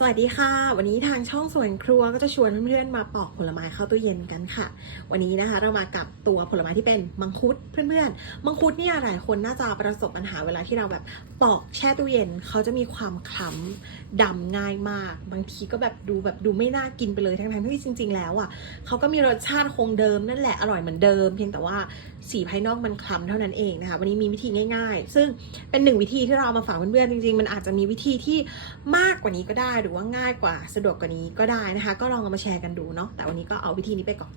สวัสดีค่ะ วันนี้ทางช่องสวนครัวก็จะชวนเพื่อนๆมาปอกผลไม้เข้าตู้เย็นกันค่ะ วันนี้นะคะเรามากับตัวผลไม้ที่เป็นมังคุดเพื่อนๆ มังคุดเนี่ยหลายคนน่าจะประสบปัญหาเวลาที่เราแบบปอกแช่ตู้เย็นเขาจะมีความคล้ำดำง่ายมาก บางทีก็แบบดูแบบดูไม่น่ากินไปเลยทั้งๆที่จริง ๆ แล้วอะเขาก็มีรสชาติคงเดิมนั่นแหละอร่อยเหมือนเดิม เพียงแต่ว่าสีภายนอกมันคล้ำเท่านั้นเองนะคะวันนี้มีวิธีง่าย ๆ ซึ่งเป็นหนึ่งวิธีที่เราเอามาฝากเพื่อนๆจริงๆ มันอาจจะมีวิธีที่มากกว่านี้ก็ได้รือว่าง่ายกว่าสะดวกกว่านี้ก็ได้นะคะ ก็ลองเอามาแชร์กันดูเนาะแต่วันนี้ก็เอาวิธีนี้ไปก่อน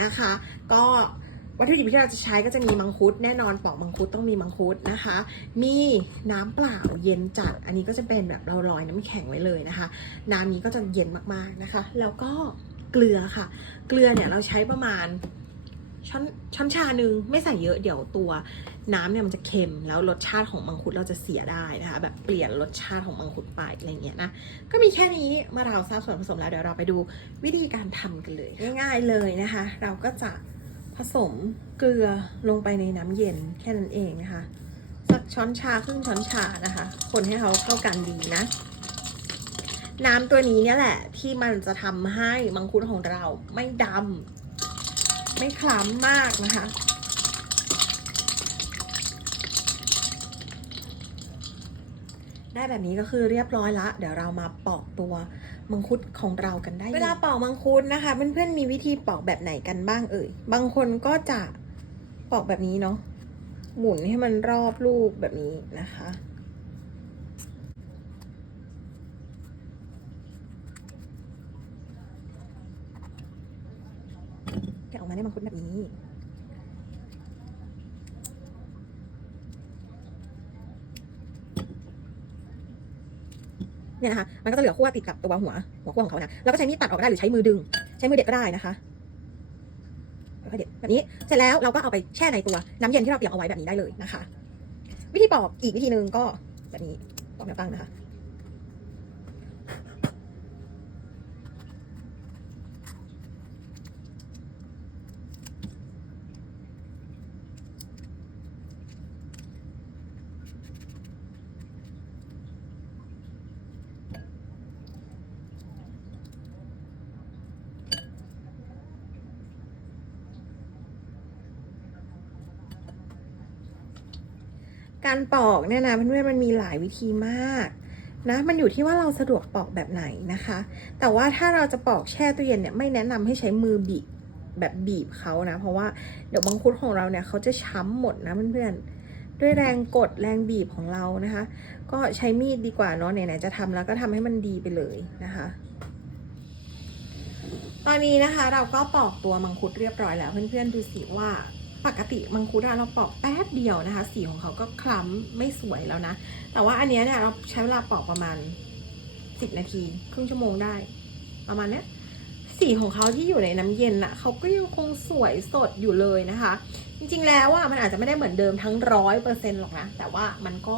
นะคะ ก็วัตถุดิบที่เราจะใช้ก็จะมีมังคุดแน่นอนปอกมังคุดต้องมีมังคุดนะคะ มีน้ำเปล่าเย็นจัด อันนี้ก็จะเป็นแบบเราลอยน้ำแข็งไว้เลยนะคะ น้ำนี้ก็จะเย็นมากๆนะคะ แล้วก็เกลือค่ะ เกลือเนี่ยเราใช้ประมาณ ช้อนช้อนชาหนึ่งไม่ใส่เยอะเดี๋ยวตัวน้ำเนี่ยมันจะเค็มแล้วรสชาติของมังคุดเราจะเสียได้นะคะแบบเปลี่ยนรสชาติของมังคุดไปอะไรเงี้ยนะก็มีแค่นี้มาเราทราบส่วนผสมแล้วเดี๋ยวเราไปดูวิธีการทำกันเลย ง่ายๆเลยนะคะ เราก็จะผสมเกลือลงไปในน้ำเย็นแค่นั้นเองนะคะสักช้อนชาครึ่งช้อนชานะคะ คนให้เขาเข้ากันดีนะน้ำตัวนี้เนี่ยแหละที่มันจะทำให้มังคุดของเราไม่ดำ ไม่คล้ำมากนะคะ ได้แบบนี้ก็คือเรียบร้อยละ เดี๋ยวเรามาปอกตัวมังคุดของเรากันได้ เวลาปอกมังคุดนะคะ เพื่อนๆมีวิธีปอกแบบไหนกันบ้างเอ่ย บางคนก็จะปอกแบบนี้เนาะ หมุนให้มันรอบลูกแบบนี้นะคะ แกะออกมาได้มังคุดแบบนี้ เนี่ยนะคะ มันก็จะเหลือขั้วติดกับตัวหัว หัวขั้วของเขานะแล้วก็ใช้มีดตัดออกได้หรือใช้มือดึง ใช้มือเด็ดก็ได้นะคะค่อยเด็ดแบบนี้ เสร็จแล้วเราก็เอาไปแช่ในตัวน้ำเย็นที่เราเตรียมเอาไว้แบบนี้ได้เลยนะคะ วิธีปอกอีกวิธีหนึ่งก็แบบนี้ปอกแนวตั้งนะคะ การปอกเนี่ยนะเพื่อนๆมันมีหลายวิธีมากนะมันอยู่ที่ว่าเราสะดวกปอกแบบไหนนะคะ แต่ว่าถ้าเราจะปอกแช่ตู้เย็นเนี่ยไม่แนะนำให้ใช้มือบีบแบบบีบเขานะ เพราะว่าเดี๋ยวบางคุดของเราเนี่ยเขาจะช้ำหมดนะเพื่อนๆด้วยแรงกดแรงบีบของเรานะคะ ก็ใช้มีดดีกว่าเนาะไหนๆจะทำแล้วก็ทำให้มันดีไปเลยนะคะ ตอนนี้นะคะเราก็ปอกตัวมังคุดเรียบร้อยแล้วเพื่อนๆดูสิว่า ปกติมังคุดเราปอกแป๊บเดียวนะคะ สีของเขาก็คล้ำไม่สวยแล้วนะ แต่ว่าอันเนี้ยเนี่ยเราใช้เวลาปอกประมาณสิบนาที ครึ่งชั่วโมงได้ ประมาณเนี้ยสีของเขาที่อยู่ในน้ำเย็นอะเขาก็ยังคงสวยสดอยู่เลยนะคะ จริงๆแล้วอะมันอาจจะไม่ได้เหมือนเดิมทั้งร้อยเปอร์เซ็นต์หรอกนะ แต่ว่ามันก็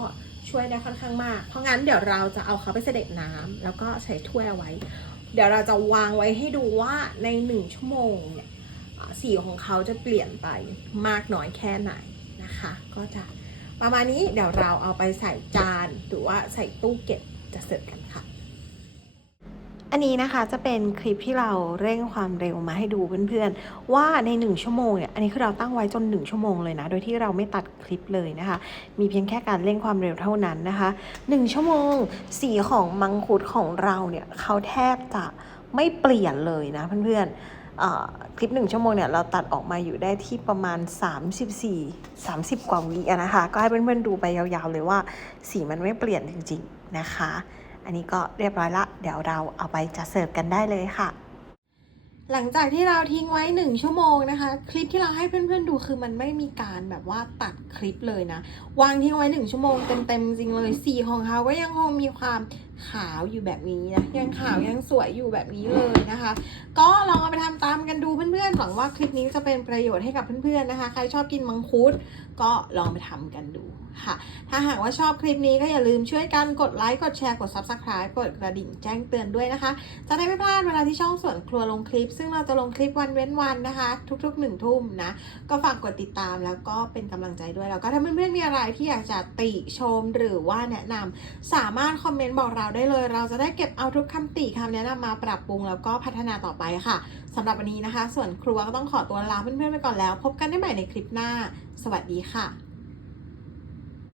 ช่วยได้ค่อนข้างมาก เพราะงั้นเดี๋ยวเราจะเอาเขาไปเสด็จน้ำแล้วก็ใส่ถ้วยไว้ เดี๋ยวเราจะวางไว้ให้ดูว่าในหนึ่งชั่วโมงเนี่ย สีของเขาจะเปลี่ยนไปมากน้อยแค่ไหนนะคะ ก็จะประมาณนี้เดี๋ยวเราเอาไปใส่จานหรือว่าใส่ตู้เก็บจะเสิร์ฟกันค่ะ อันนี้นะคะจะเป็นคลิปที่เราเร่งความเร็วมาให้ดูเพื่อนๆ ว่าใน 1 ชั่วโมงเนี่ยอันนี้คือเราตั้งไว้จน 1 ชั่วโมงเลยนะ โดยที่เราไม่ตัดคลิปเลยนะคะ มีเพียงแค่การเร่งความเร็วเท่านั้นนะคะ 1 ชั่วโมงสีของมังคุดของเราเนี่ยเขาแทบจะไม่เปลี่ยนเลยนะเพื่อนๆ คลิป 1 ชั่วโมงเนี่ยเราตัดออกมาอยู่ได้ที่ประมาณ 34 30 กว่าวิอะนะคะ ก็ให้เพื่อนๆดูไปยาวๆเลยว่าสีมันไม่เปลี่ยนจริงๆนะคะ อันนี้ก็เรียบร้อยละ เดี๋ยวเราเอาไปจะเสิร์ฟกันได้เลยค่ะ หลังจากที่เราทิ้งไว้ 1 ชั่วโมงนะคะ คลิปที่เราให้เพื่อนๆดูคือมันไม่มีการแบบว่าตัดคลิปเลยนะ วางทิ้งไว้ 1 ชั่วโมงเต็มๆจริงเลยสีของเขาก็ยังคงมีความขาวอยู่แบบนี้นะยังขาวยังสวยอยู่แบบนี้เลยนะคะ ก็ลองเอาไปทำตามกันดูเพื่อนๆหวังว่าคลิปนี้จะเป็นประโยชน์ให้กับเพื่อนๆนะคะ ใครชอบกินมังคุดก็ลองไปทำกันดูค่ะ ถ้าหากว่าชอบคลิปนี้ก็อย่าลืมช่วยกันกดไลค์กดแชร์กด Subscribe กดกระดิ่งแจ้งเตือนด้วยนะคะ จะได้ไม่พลาดเวลาที่ช่องสวนครัวลงคลิป ซึ่งเราจะลงคลิปวันเว้นวันนะคะ ทุกๆหนึ่งทุ่มนะก็ฝากกดติดตามแล้วก็เป็นกำลังใจด้วยแล้วก็ถ้าเพื่อนๆมีอะไรที่อยากจะติชมหรือว่าแนะนำสามารถคอมเมนต์บอกเราเราได้เลย เราจะได้เก็บเอาทุกคำติคำแนะนำมาปรับปรุงแล้วก็พัฒนาต่อไปค่ะสำหรับวันนี้นะคะ ส่วนครัวก็ต้องขอตัวลาเพื่อนๆไปก่อนแล้ว พบกันได้ใหม่ในคลิปหน้า สวัสดีค่ะ